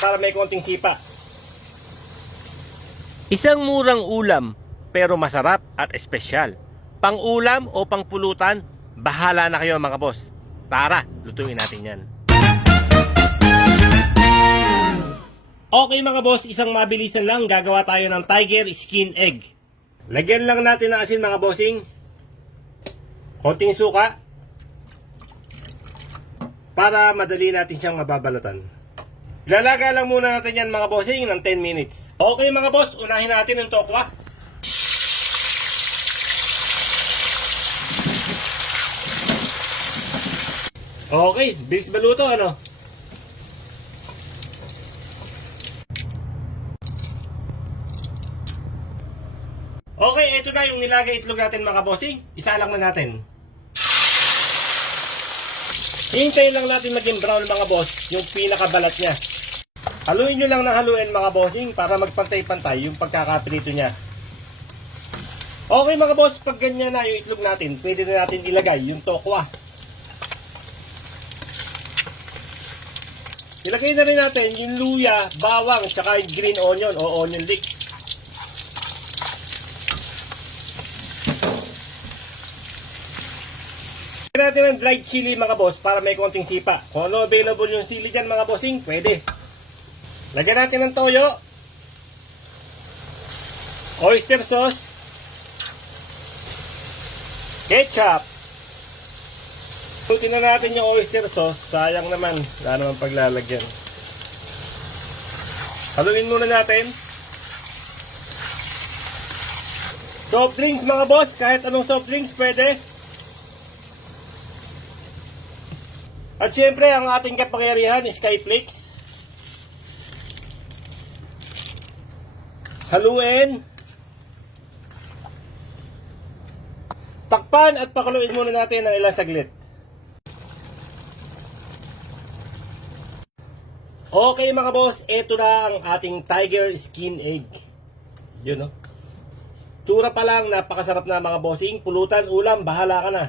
para may konting sipa. Isang murang ulam pero masarap at espesyal. Pang-ulam o pang-pulutan, bahala na kayo mga boss. Tara, lutuin natin yan. Okay mga boss, isang mabilisan lang, gagawa tayo ng tiger skin egg. Lagyan lang natin ng asin mga bossing. Konting suka. Para madali natin siyang mababalatan. Ilalaga lang muna natin yan mga bossing ng 10 minutes. Okay mga boss, unahin natin yung tokwa. Okay, bilis baluto ano? Okay, ito na yung nilagay itlog natin mga bossing. Isa lang na natin. Hintayin lang natin maging brown mga boss, yung pinakabalat niya. Haluin nyo lang ng haluin mga bossing para magpantay-pantay yung pagkakapilito niya. Okay mga boss, pag ganyan na yung itlog natin, pwede na natin ilagay yung tokwa. Ilagay na rin natin yung luya, bawang, tsaka yung green onion o onion leeks. Ilagay natin ng dried chili mga boss para may konting sipa. Kung ano available yung sili dyan mga bossing, pwede. Lagyan natin ng toyo, oyster sauce, ketchup. Tutin na natin yung oyster sauce. Sayang naman, wala naman paglalagyan. Haluin muna natin. Soft drinks mga boss, kahit anong soft drinks pwede. At syempre, ang ating kapangyarihan is Skyflakes. Haluin. Takpan at pakuluin muna natin ng ilang saglit. Okay mga boss, ito na ang ating tiger skin egg. Yun no. Tsura pa lang, napakasarap na mga bossing. Pulutan, ulam, bahala ka na.